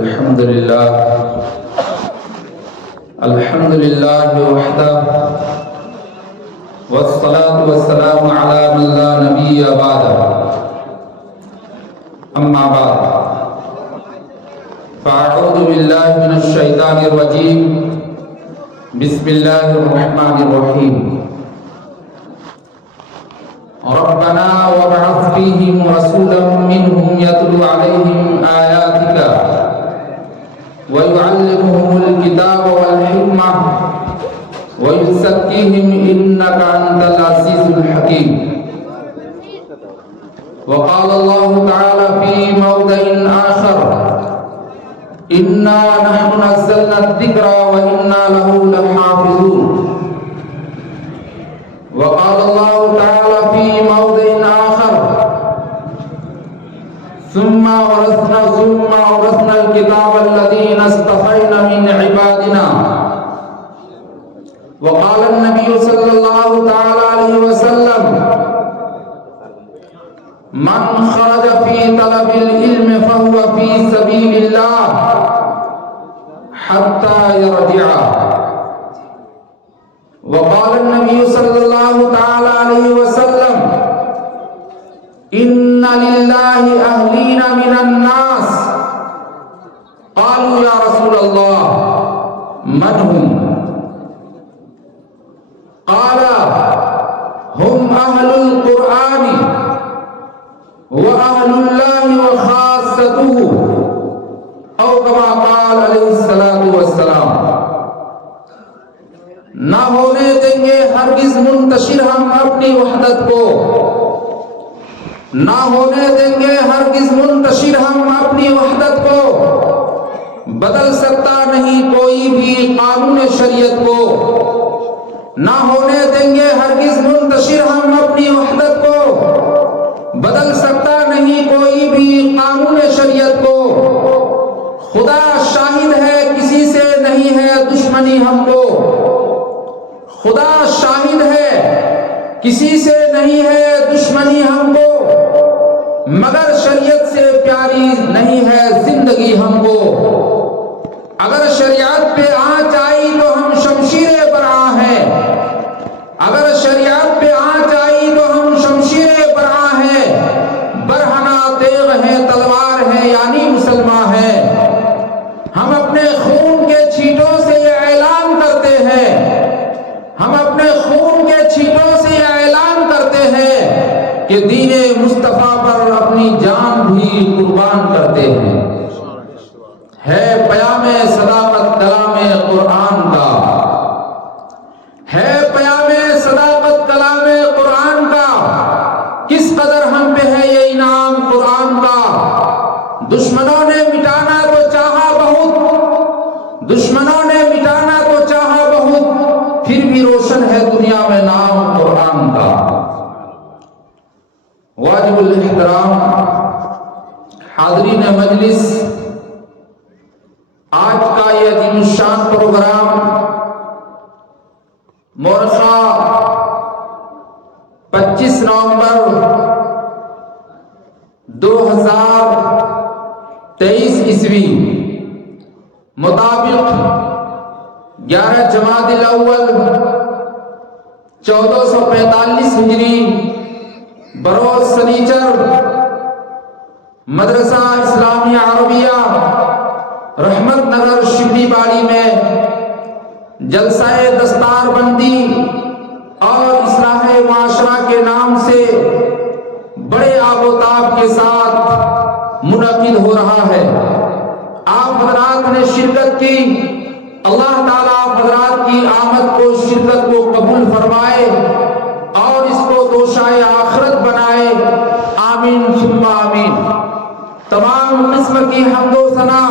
الحمد لله وحده والصلاة والسلام على من لا نبي بعده أما بعد فأعوذ بالله من الشيطان الرجيم بسم الله الرحمن الرحيم ربنا وابعث فيهم رسولا منهم يتلو عليهم آياتك ويعلمهم الكتاب والحكمة ويزكيهم إنك أنت العزيز الحكيم. وقال الله تعالى في موضع آخر إنا نحن نزلنا الذكر وإنا له لحافظون. وقال الله تعالى في موضع آخر ثم أورثنا الكتاب الذين اصطفينا من عبادنا. وقال النبي صلى الله تعالى عليه وسلم من خرج في طلب العلم فهو في سبيل الله حتى يرجع. وقال النبي صلى الله تعالى عليه وسلم إن لله أهلين من الناس. قالوا يا رسول الله من هم؟ قال هم أهل القرآن وأهل الله وخاصته أو كما قال عليه الصلاة والسلام. نہ ہونے دیں گے ہرگز منتشر ہم اپنی وحدت کو، نہ ہونے دیں گے ہرگز منتشر ہم اپنی وحدت کو. بدل سکتا نہیں کوئی بھی قانون شریعت کو. نہ ہونے دیں گے ہرگز منتشر ہم اپنی وحدت کو. بدل سکتا نہیں کوئی بھی قانون شریعت کو. خدا شاہد ہے کسی سے نہیں ہے دشمنی ہم کو. خدا شاہد ہے کسی سے نہیں ہے دشمنی ہم کو. مگر شریعت سے پیاری نہیں ہے زندگی ہم کو. اگر شریعت پہ آنچ آئی تو ہم شمشیر برآں ہیں. اگر شریعت پہ آنچ آئی تو ہم شمشیر برآں ہیں. برہنہ تیغ ہیں تلوار ہیں یعنی مسلمان ہیں. ہم اپنے خون کے چھینٹوں سے یہ اعلان کرتے ہیں، ہم اپنے خون کے چھینٹوں سے یہ اعلان کرتے ہیں کہ دین مصطفیٰ پر اپنی جان بھی قربان کرتے ہیں. ہے پیام صداقت کلام قرآن کا، ہے پیام صداقت کلام قرآن کا. کس قدر ہم پہ ہے یہ انعام قرآن کا. دشمنوں نے مٹانا تو چاہا بہت، دشمنوں نے مٹانا تو چاہا بہت، پھر بھی روشن ہے دنیا میں نام قرآن کا. واجب الاحترام حاضرین مجلس، آج کا یہ عظیم الشان پروگرام مورخہ 25 نومبر 2023 عیسوی مطابق 11 جمادی الاول 1445 ہجری بروز سنیچر مدرسہ اسلامیہ عربیہ رحمت نگر شبلی باڑی میں جلسہ دستار بندی اور اصلاح معاشرہ کے نام سے بڑے آب و تاب کے ساتھ منعقد ہو رہا ہے. آپ حضرات نے شرکت کی. اللہ تعالیٰ آپ حضرات کی آمد کو شرکت کو قبول فرمائے اور اس کو دوشائے آخرت بنائے. آمین ثم آمین. تمام قسم کی حمد و ثنا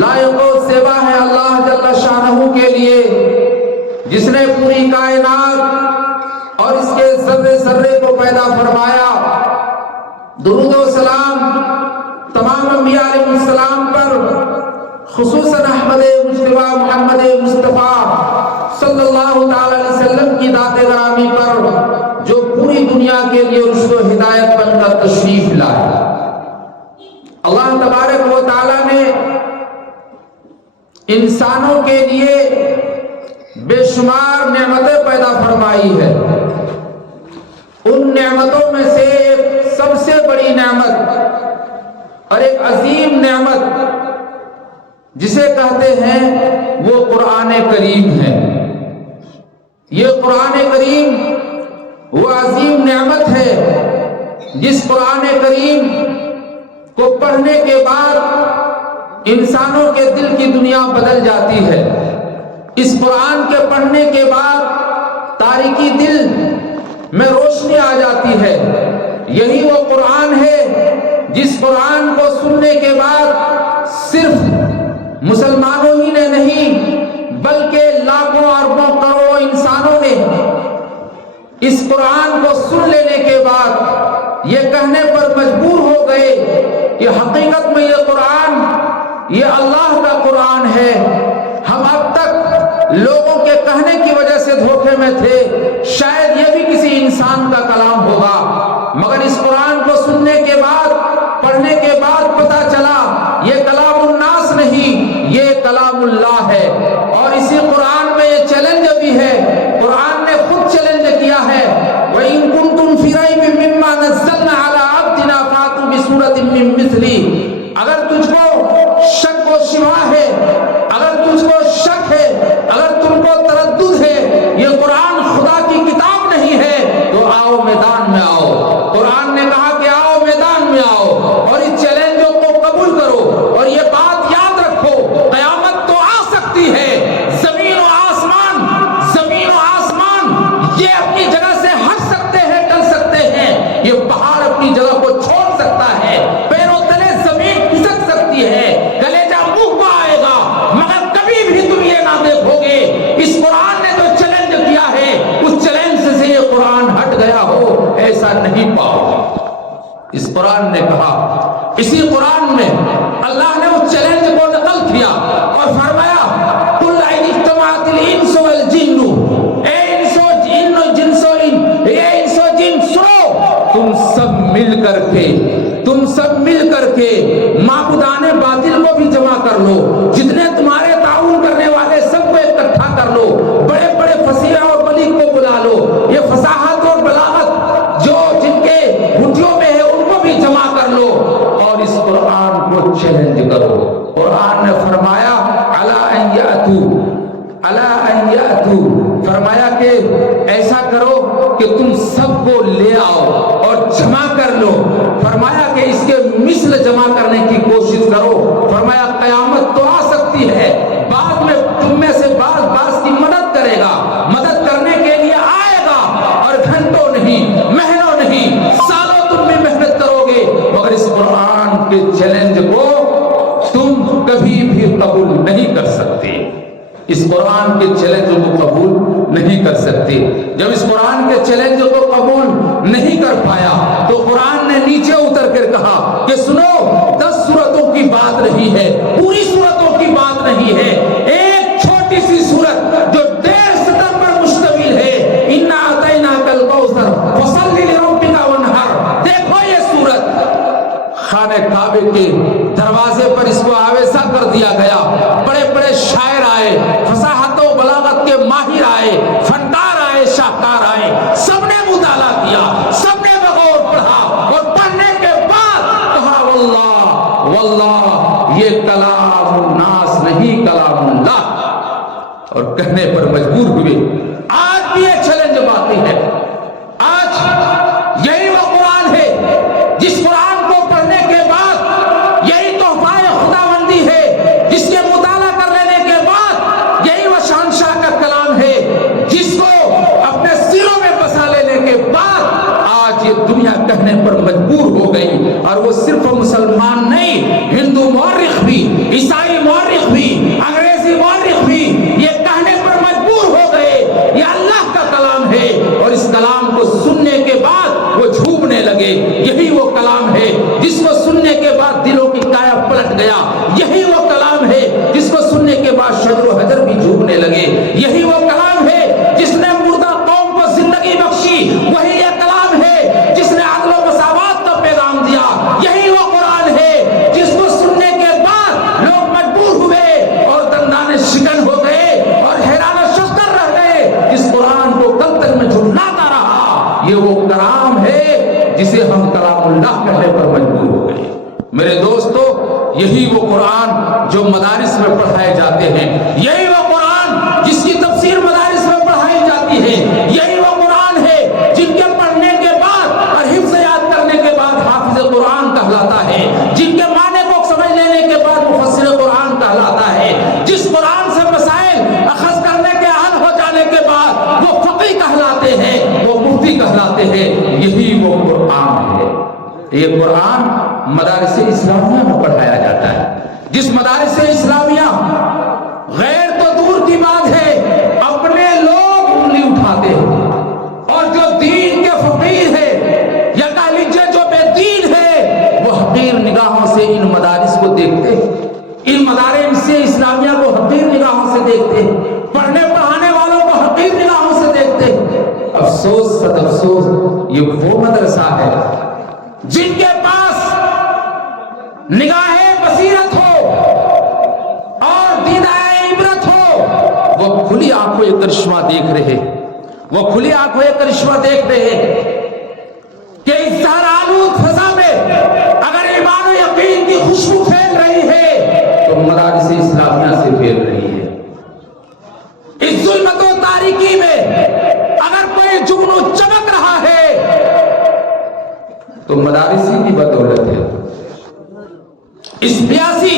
لائق و سیوا ہے اللہ جل شانہ کے لیے، جس نے پوری کائنات اور اس کے ذرے ذرے کو پیدا فرمایا. درود و سلام تمام انبیاء علیہ السلام پر، خصوصاً احمد مجتبی محمد مصطفیٰ صلی اللہ تعالی علیہ وسلم کی ذات گرامی پر، جو پوری دنیا کے لیے رشد و ہدایت بن کر تشریف لائے. اللہ تبارک و تعالی نے انسانوں کے لیے بے شمار نعمتیں پیدا فرمائی ہے. ان نعمتوں میں سے ایک سب سے بڑی نعمت اور ایک عظیم نعمت جسے کہتے ہیں وہ قرآن کریم ہے. یہ قرآن کریم وہ عظیم نعمت ہے جس قرآن کریم کو پڑھنے کے بعد انسانوں کے دل کی دنیا بدل جاتی ہے. اس قرآن کے پڑھنے کے بعد تاریکی دل میں روشنی آ جاتی ہے. یہی وہ قرآن ہے جس قرآن کو سننے کے بعد صرف مسلمانوں ہی نے نہیں بلکہ لاکھوں اربوں کروڑوں انسانوں نے اس قرآن کو سن لینے کے بعد یہ کہنے پر مجبور ہو گئے کہ حقیقت میں یہ قرآن یہ اللہ کا قرآن ہے. ہم اب تک لوگوں کے کہنے کی وجہ سے دھوکے میں تھے شاید یہ بھی کسی انسان کا کلام ہوگا، مگر اس قرآن کو سننے کے بعد پڑھنے کے بعد پتہ چلا یہ کلام الناس نہیں، یہ کلام اللہ ہے. اور اسی قرآن میں یہ چیلنج بھی ہے. قرآن نے خود چیلنج کیا ہے وَإِن كُنتُمْ فِي رَيْبٍ مِّمَّا نَزَّلْنَا عَلَىٰ عَبْدِنَا فَأْتُوا بِسُورَةٍ مِّن مِّثْلِهِ. اگر تجھ کو شک و شبہ ہے، اگر تجھ کو شک ہے، اگر تم کو تردد ہے یہ قرآن خدا کی کتاب نہیں ہے تو آؤ میدان میں آؤ. قرآن نے کہا کہ آؤ میدان میں آؤ اور اس چیلنجوں کو قبول کرو. اور یہ بات یاد رکھو قیامت تو آ سکتی ہے، زمین و آسمان یہ اپنی جگہ سے ہٹ سکتے ہیں، ٹل سکتے ہیں. یہ پہاڑ اپنی جگہ کو چھوڑ سکتا ہے، پیروں تلے زمین کھسک سکتی ہے، کلیجہ منہ کو آئے گا، مگر کبھی بھی تم یہ نہ دیکھو گے اس قرآن نے جو چیلنج کیا ہے اس چیلنج سے یہ قرآن ہٹ گیا ہو، ایسا نہیں پاؤ گے. اس قرآن نے کہا، اسی قرآن میں اللہ نے اس چیلنج کو نقل کیا اور فرمایا قُلْ إِنِ اجْتَمَعَتِ الْإِنسُ وَالْجِنُّ، اے انسو جن سنو، تم سب مل کر کے معبودان باطل کو بھی جمع کر لو، جتنے تمہارے تعاون کرنے والے سب کو اکٹھا کر لو، بڑے بڑے فصیح اور بلیغ کو بلا لو، یہ فصاحت اور بلاغت جو جن کے گھٹیوں میں ہے ان کو بھی جمع کر لو اور اس قرآن کو چیلنج کرو. قرآن نے فرمایا الا ان یاتوا، فرمایا کہ ایسا کرو کہ تم سب کو لے آؤ اور جمع کر لو. فرمایا کہ اس کے مثل جمع کرنے کی کوشش کرو. فرمایا قیامت تو آ سکتی ہے، بعد میں تم میں سے بعض کی مدد کرے گا، مدد کرنے کے لیے آئے گا اور گھنٹوں نہیں، مہینوں نہیں، سالوں تم بھی محنت کرو گے مگر اس قرآن کے چیلنج کو تم کبھی بھی قبول نہیں کر سکتے. اس قرآن کے چیلنج کو قبول نہیں کر سکتے. جب اس قرآن کے چیلنج کو قبول نہیں کر پایا تو قرآن نے نیچے اتر کر کہا کہ سنو 10 سورتوں کی بات نہیں ہے، پوری سورتوں کی بات نہیں ہے، ایک چھوٹی سی سورت جو 1.5 سطر پر مشتمل ہے، اِنَّا أَعْطَيْنَاكَ الْكَوْثَرَ فَصَلِّ لِرَبِّكَ وَانْحَرْ. دیکھو یہ سورت خانہ کعبے کے دروازے پر اس کو آویزہ کر دیا گیا. بڑے بڑے شاعر آئے، فصاحت و بلاغت کے ماہر آئے، فنکار آئے، شاہکار آئے، سب نے مطالعہ کیا، سب نے بغور پڑھا اور پڑھنے کے بعد کہا واللہ یہ کلام الناس نہیں کلام اللہ، اور کہنے پر مجبور ہوئے. آج بھی یہ چیلنج باقی ہے. آج یہی وہ قرآن ہے جس قرآن کو پڑھنے کے بعد یہی تحفہ خداوندی ہے، جس کے مطالعہ کر لینے کے بعد یہی وہ شہنشاہ کا کلام ہے، جس کو اپنے سروں میں بسا لینے کے بعد آج یہ دنیا کہنے پر مجبور ہو گئی. اور وہ صرف مسلمان نہیں، ہندو مورخ بھی، عیسائی مورخ بھی، انگریزی مورخ بھی یہ کہنے پر مجبور ہو گئے یہ اللہ کا کلام ہے. اور اس کلام کو سننے کے بعد وہ جھومنے لگے. یہی وہ کلام ہے جس کو سننے کے بعد دلوں کی کایا پلٹ گیا. یہی وہ کلام ہے جس کو سننے کے بعد شجر و حجر بھی جھومنے لگے. یہی وہ کلام ہے جس نے مردہ قوم کو زندگی بخشی. وہی یہ کلام ہے جس نے عدل و مساوات کا پیغام دیا. یہی وہ قرآن ہے جس کو سننے کے بعد لوگ مجبور ہوئے اور دندان قرآن جو مدارس میں پڑھائے جاتے ہیں، یہی وہ قرآن جس کی تفسیر مدارس میں پڑھائی جاتی ہے، یہی وہ قرآن ہے جن کے پڑھنے کے بعد اور حفظ یاد کرنے کے بعد حافظ قرآن کہلاتا ہے، جن کے معنی کو سمجھ لینے کے بعد مفسر قرآن کہلاتا ہے، جس قرآن سے مسائل اخذ کرنے کے حل ہو جانے کے بعد وہ فقیہ کہلاتے ہیں، وہ مفتی کہلاتے ہیں، یہی وہ قرآن ہے۔ یہ قرآن مدارس اسلامیہ میں پڑھایا جاتا ہے، جس مدارس اسلامیہ غیر تو دور کی بات ہے اپنے لوگ انگلی اٹھاتے ہیں، اور جو دین کے فقیر ہے یا کہہ لیجیے جو بے دین ہے وہ حقیر نگاہوں سے ان مدارس کو دیکھتے ہیں، ان مدارس اسلامیہ کو حقیر نگاہوں سے دیکھتے ہیں، پڑھنے پڑھانے والوں کو حقیر نگاہوں سے دیکھتے ہیں۔ افسوس صد افسوس، یہ وہ مدرسہ ہے جن کے پاس نگاہ بصیرت ہو اور دیدہ عبرت ہو، وہ کھلی آنکھوں یہ کرشمہ دیکھ رہے، وہ کھلی آنکھوں یہ کرشمہ دیکھ رہے کہ اس زہر آلود فضا میں اگر ایمان و یقین کی خوشبو پھیل رہی ہے تو مدارس اسلامیہ سے پھیل رہی ہے۔ اس ظلمت و تاریکی میں اگر کوئی جگنو چمک رہا ہے تو مدارسی کی بدولت ہے۔ اس 82